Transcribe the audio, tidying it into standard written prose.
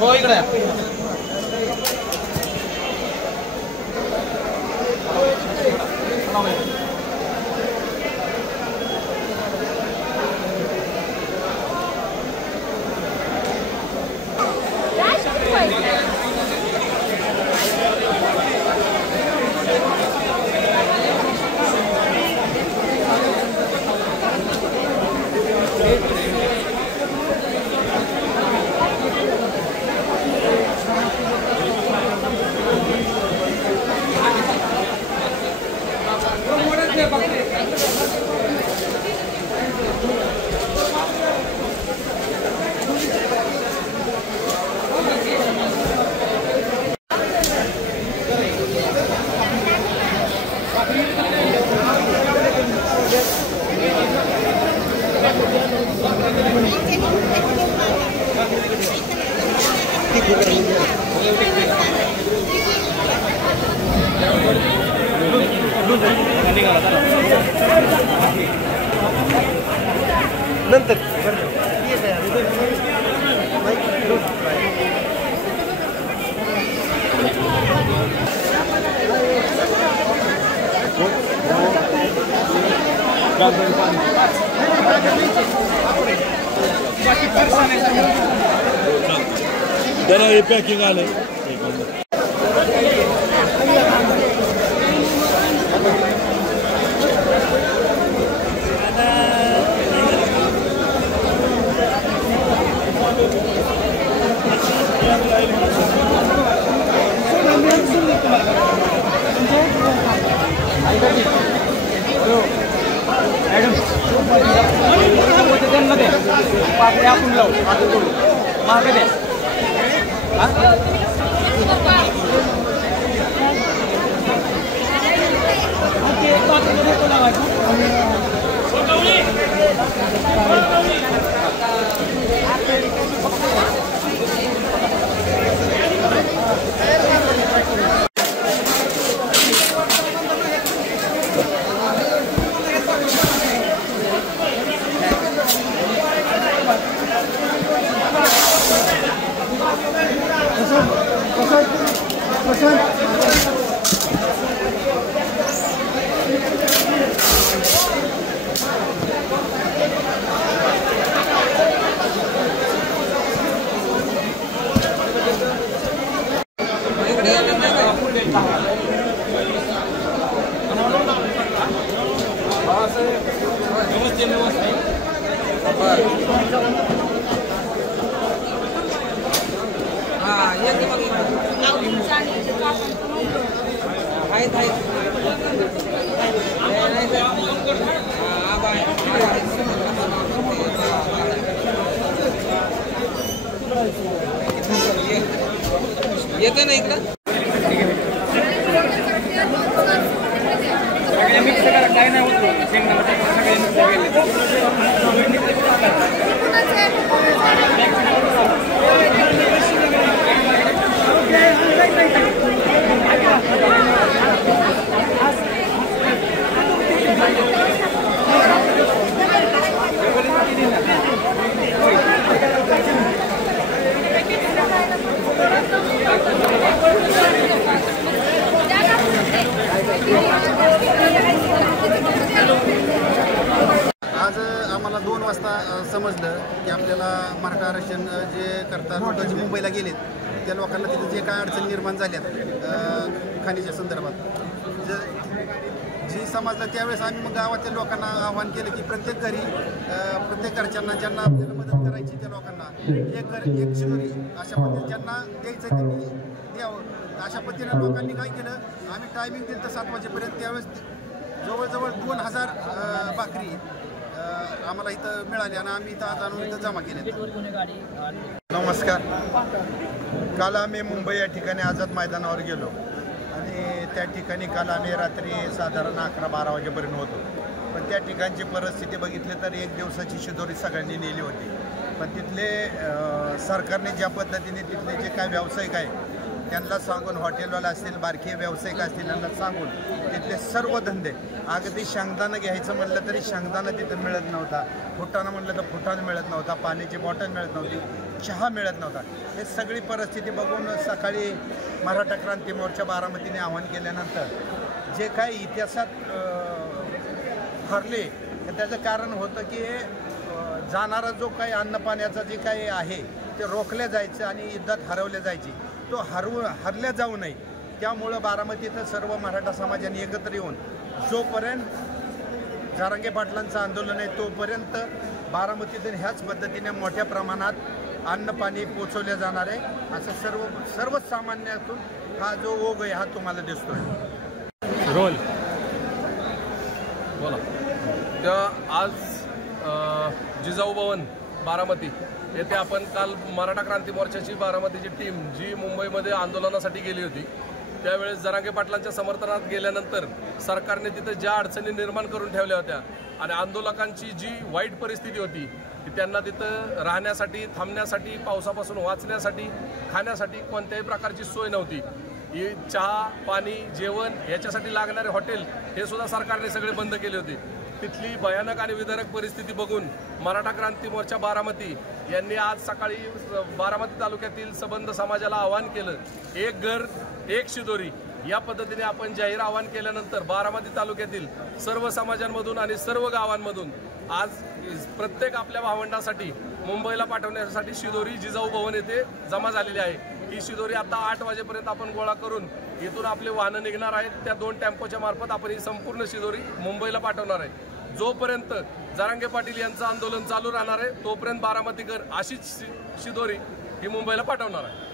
हो इकडे नंतर जरा हे पॅकिंग आलंय आपण लावू मागे द्या येते ना इकडं मिक्स करा काय नाही होत आज आम्हाला 2 वाजता समजलं की आपल्याला मराठा आरक्षण जे करतात लोक जे मुंबईला गेलेत त्या लोकांना तिथे जे काय अडचणी निर्माण झाल्यात खाणीच्या संदर्भात जी समजलं त्यावेळेस आम्ही मग गावातील लोकांना आवाहन केलं की प्रत्येक घरी प्रत्येक घरच्यांना ज्यांना आपल्याला मदत करायची त्या लोकांना एक घर एक शिदोरी अशा पद्धतीने ज्यांना द्यायचं त्यांनी द्यावं अशा पद्धतीने लोकांनी काय केलं आम्ही टायमिंग दिलं तर 7 वाजेपर्यंत त्यावेळेस जवळजवळ 2000 भाकरी आम्हाला इथं मिळाली आणि आम्ही इथं आज आणून इथं जमा केले. नमस्कार. काल आम्ही मुंबई या ठिकाणी आझाद मैदानावर गेलो आणि त्या ठिकाणी काल आम्ही रात्री साधारण 11-12 वाजेपर्यंत होतो. पण त्या ठिकाणची परिस्थिती बघितली तर 1 दिवसाची शिदोरी सगळ्यांनी नेली होती. पण तिथले सरकारने ज्या पद्धतीने तिथले जे काय व्यावसायिक आहे त्यांना सांगून हॉटेलवाले असतील, बारके व्यावसायिक असतील, त्यांना सांगून तिथले सर्व धंदे, अगदी शेंगदाणं घ्यायचं म्हणलं तरी शेंगदाणं तिथं मिळत नव्हता, फुटाणं म्हणलं तर फुटाणं मिळत नव्हता, पाण्याची बॉटल मिळत नव्हती, चहा मिळत नव्हता. हे सगळी परिस्थिती बघून सकाळी मराठा क्रांती मोर्चा बारामतीने आवाहन केल्यानंतर जे काही इतिहासात ठरले त्याचं कारण होतं की जाणारा जो काही अन्नपाण्याचा जे काही आहे ते रोखल्या जायचं आणि युद्धात हरवल्या जायची, तो हरल्या जाऊ नये. त्यामुळं बारामतीचं सर्व मराठा समाजाने एकत्र येऊन जोपर्यंत जरांगे पाटलांचं आंदोलन आहे तोपर्यंत बारामतीतून ह्याच पद्धतीने मोठ्या प्रमाणात अन्नपाणी पोचवले जाणार आहे. असं सर्वसामान्यातून हा जो ओघ आहे हा तुम्हाला दिसतोय. रोल बोला. तर आज जिजाऊ भवन बारामती येथे आपण काल मराठा क्रांती मोर्चाची बारामतीची टीम जी मुंबईमध्ये आंदोलनासाठी गेली होती, त्यावेळेस जरांगे पाटलांच्या समर्थनात गेल्यानंतर सरकारने तिथे ज्या अडचणी निर्माण करून ठेवल्या होत्या आणि आंदोलकांची जी वाईट परिस्थिती होती की त्यांना तिथं राहण्यासाठी, थांबण्यासाठी, पावसापासून वाचण्यासाठी, खाण्यासाठी कोणत्याही प्रकारची सोय नव्हती. ही चहा, पाणी, जेवण याच्यासाठी लागणारे हॉटेल हे सुद्धा सरकारने सगळे बंद केले होते. तिथली भयानक आणि विदारक परिस्थिती बघून मराठा क्रांती मोर्चा बारामती यांनी आज सकाळी बारामती तालुक्यातील सबंध समाजाला आवाहन केलं, एक घर एक शिदोरी या पद्धतीने आपण जाहीर आवाहन केल्यानंतर बारामती तालुक्यातील सर्व समाजांमधून आणि सर्व गावांमधून आज प्रत्येक आपल्या भावंडासाठी मुंबईला पाठवण्यासाठी शिदोरी जिजाऊ भवन येथे जमा झालेली आहे. ही शिदोरी आता 8 वाजेपर्यंत आपण गोळा करून इथून आपले वाहनं निघणार आहेत. त्या 2 टेम्पोच्या मार्फत आपण ही संपूर्ण शिदोरी मुंबईला पाठवणार आहे. जोपर्यंत जरांगे पाटील यांचं आंदोलन चालू राहणार आहे तोपर्यंत बारामतीकर अशीच शिदोरी ही मुंबईला पाठवणार आहे.